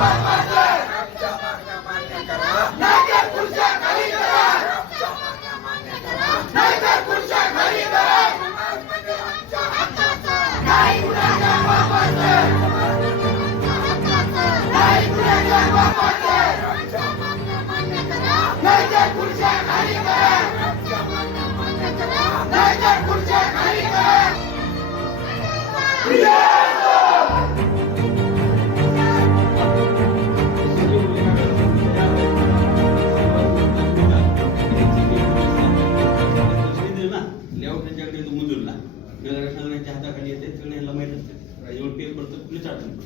Bye-bye. त्यांच्या हाताखाली येते त्यांना लमाईत असते एवढं पेपर तर कुठलीच अडचण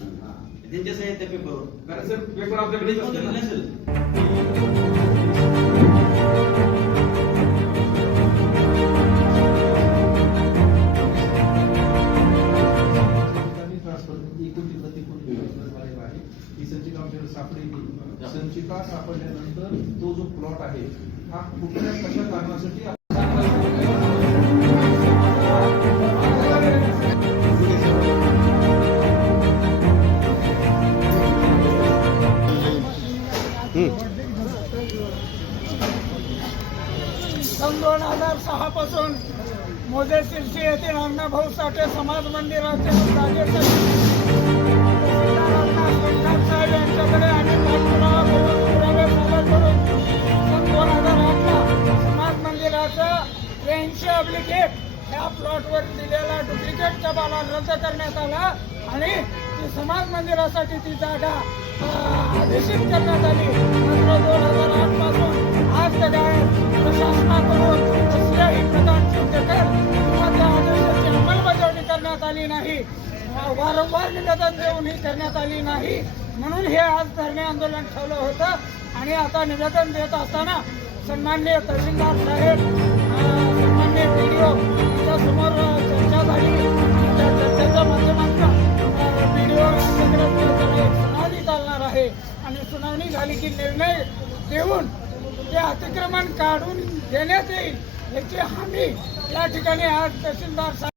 त्यांच्या सह्या त्या पेपरवर कारण सर पेपर आपल्याकडे असेल सापडल्यानंतर तो जो प्लॉट आहे हा कुठल्या कशा कारणासाठी सन दोन हजार सहा पासून मोजे शिरशी येथील अण्णाभाऊ साठे समाज मंदिराचे साहेब यांच्याकडे आणि पाठपुरावा करून पुरावे सादर करून सन दोन हजार आठला समाज मंदिराचा त्र्याऐंशी अब्लिक एक ह्या प्लॉटवर दिलेला डुप्लिकेट कबाला रद्द करण्यात आला. आणि ती समाज मंदिरासाठी ती जागा अं, आदेशित करण्यात आली. मात्र दोन हजार आठपासून आज त्या प्रशासनाकडून कसल्याही प्रकारची दखल किंवा त्या आदेशाची अंमलबजावणी करण्यात आली नाही. वारंवार निवेदन देऊन ही करण्यात आली नाही. म्हणून हे आज धरणे आंदोलन ठेवलं होतं. आणि आता निवेदन देत असताना सन्मान्य तहसीलदार साहेब सन्मान्य पी डी आणि सुनावणी झाली की निर्णय देऊन ते अतिक्रमण काढून देण्यात येईल याची हमी या ठिकाणी आज तहसीलदार साहेब